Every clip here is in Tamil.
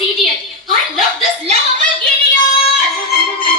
idiot. I love this lovable idiot.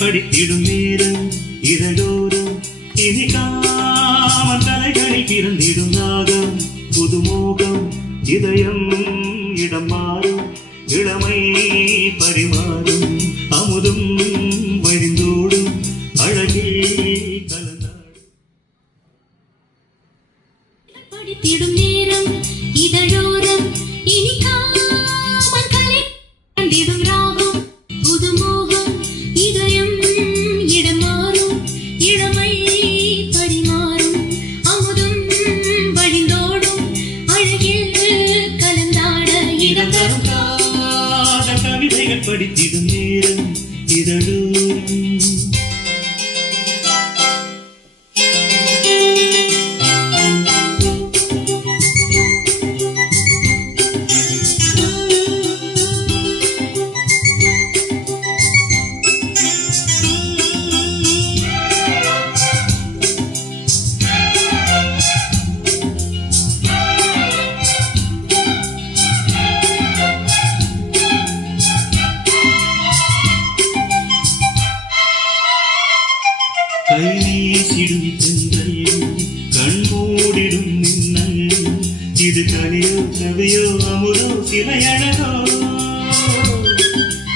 படித்திடும் நேரம் இரண்டோரம் இனிக்காமல் தலைகளில் பிறந்திடும் ராகம் புதுமோகம் இதயம் இடம் மாறும் இளமை பரிமாறும் அமுதும் வழிந்தோடும் அழகில் கலந்தாடும் படித்திடும் நேரம் இதழோரம் இனிக்காமல் கலைந்திடும் ராகம் புதுமோகம் இதயம் இடம் மாறும் இளமை பரிமாறும் அமுதும் வழிந்தோடும் அழகில் கலந்தாட இடம் தரும் கவிதைகள் படித்திடும் நேரம் இதழோரம் கை வீசிடும் தென்றல் கண்மூடிடும் மின்னல் இது கனியோ கவியோ அமுதோ சிலையழகோ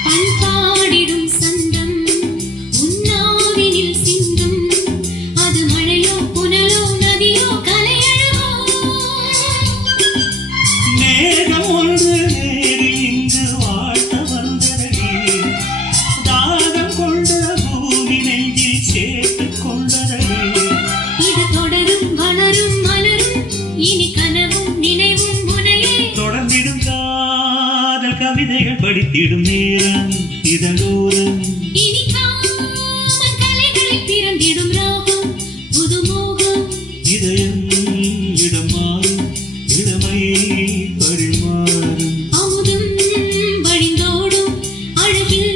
பண்பாடிடும் சந்தம் உன்னாவினில் சிந்தும் அது மழையோ புனலோ நதியோ கலையழகோ மேகம் ஒன்று நேரில் இங்கு வாழ்த்த வந்ததே தாகம் கொண்ட பூமி நெஞ்சில் சேர்த்து கொண்டதே இது தொடரும் வளரும் மலரும் இனி கனவும் நினைவும் முனையே தொடர்ந்திடும் காதல் கவிதைகள் படித்திடும் நேரம் இதழோரம் இனிக்காமல் கலைகளில் பிறந்திடும் ராகம் புதுமோகம் இதயம் இடம் மாறும் இளமை பரிமாறும் அமுதும் வழிந்தோடும் அழகில்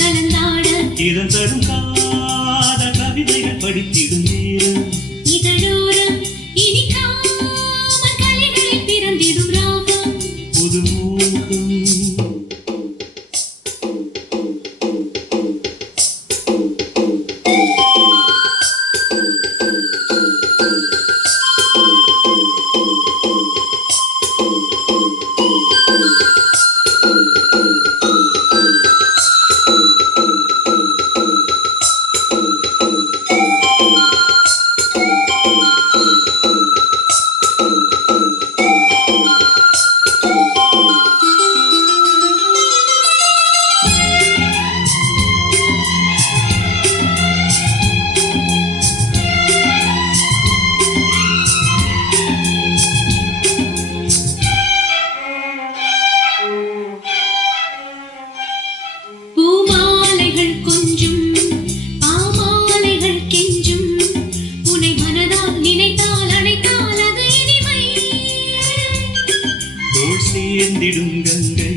கலந்தாட இதன் தரும் காதல் கவிதைகள் படித்திடும் நேரம் இதழோரம் இனிக்காமல் கலைகளில் பிறந்திடும் ராகம் புதுமோகம் பூமாலைகள் கொஞ்சும் பாமாலைகள் கெஞ்சும் உன்னை மனதால் நினைத்தால் அணைத்தால் அது இனிமை தோள் சேர்ந்திடும் கங்கை